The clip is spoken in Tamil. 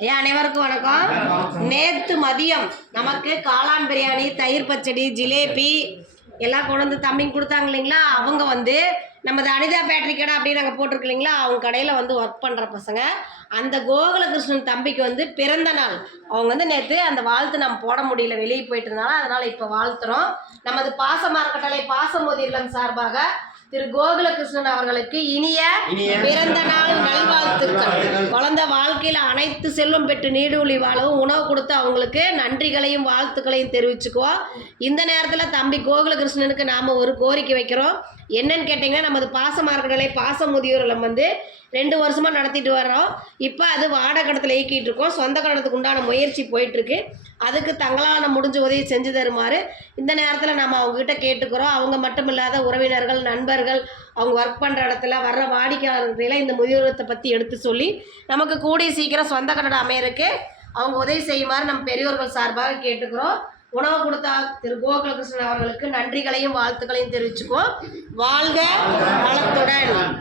ஐயா அனைவருக்கும் வணக்கம். நேற்று மதியம் நமக்கு காளான் பிரியாணி, தயிர் பச்சடி, ஜிலேபி எல்லாம் கொண்டு வந்து தம்பிங்க கொடுத்தாங்க இல்லைங்களா. அவங்க வந்து நமது அனிதா பேட்டரி கடை அப்படின்னு நாங்கள் போட்டிருக்கு இல்லைங்களா, அவங்க கடையில் வந்து ஒர்க் பண்ணுற பசங்க. அந்த கோகுலகிருஷ்ணன் தம்பிக்கு வந்து பிறந்த நாள். அவங்க வந்து நேற்று அந்த வாழ்த்து நம்ம போட முடியல, வெளியே போயிட்டு இருந்தாலும், அதனால் இப்போ வாழ்த்துறோம். நமது பாசமார்க்கட்டளை பாசமோதி இல்லம் சார்பாக திரு கோகுலகிருஷ்ணன் அவர்களுக்கு இனிய பிறந்த நாள் நல்வாழ்த்துக்கள். குழந்தை வாழ்க்கையில் அனைத்து செல்வம் பெற்று நீடூழி வாழவும் உணவு கொடுத்து அவங்களுக்கு நன்றிகளையும் வாழ்த்துக்களையும் தெரிவிச்சுக்குவோம். இந்த நேரத்தில் தம்பி கோகுலகிருஷ்ணனுக்கு நாம் ஒரு கோரிக்கை வைக்கிறோம். என்னன்னு கேட்டிங்கன்னா, நமது பாசமார்க்கட்டளை பாச முதியோர் இல்லம் வந்து 2 வருஷமாக நடத்திட்டு வர்றோம். இப்போ அது வாடகை கடத்தில் இயக்கிட்டு இருக்கோம். சொந்த கடத்துக்கு உண்டான முயற்சி போயிட்டுருக்கு. அதுக்கு தங்களால் முடிஞ்ச உதவி செஞ்சு தருமாறு இந்த நேரத்தில் நம்ம அவங்ககிட்ட கேட்டுக்கிறோம். அவங்க மட்டும் இல்லாத உறவினர்கள், நண்பர்கள், அவங்க ஒர்க் பண்ணுற இடத்துல வர்ற வாடிக்கையாளர்களெல்லாம் இந்த முதியோரத்தை பற்றி எடுத்து சொல்லி நமக்கு கூடிய சீக்கிரம் சொந்த கட்டடம் அமையறதுக்கு அவங்க உதவி செய்யுமாறு நம்ம பெரியோர்கள் சார்பாக கேட்டுக்கிறோம். உணவு கொடுத்தா திரு கோகுலகிருஷ்ணன் அவர்களுக்கு நன்றிகளையும் வாழ்த்துக்களையும் தெரிவிச்சுக்குவோம். வாழ்க வளத்துடன்.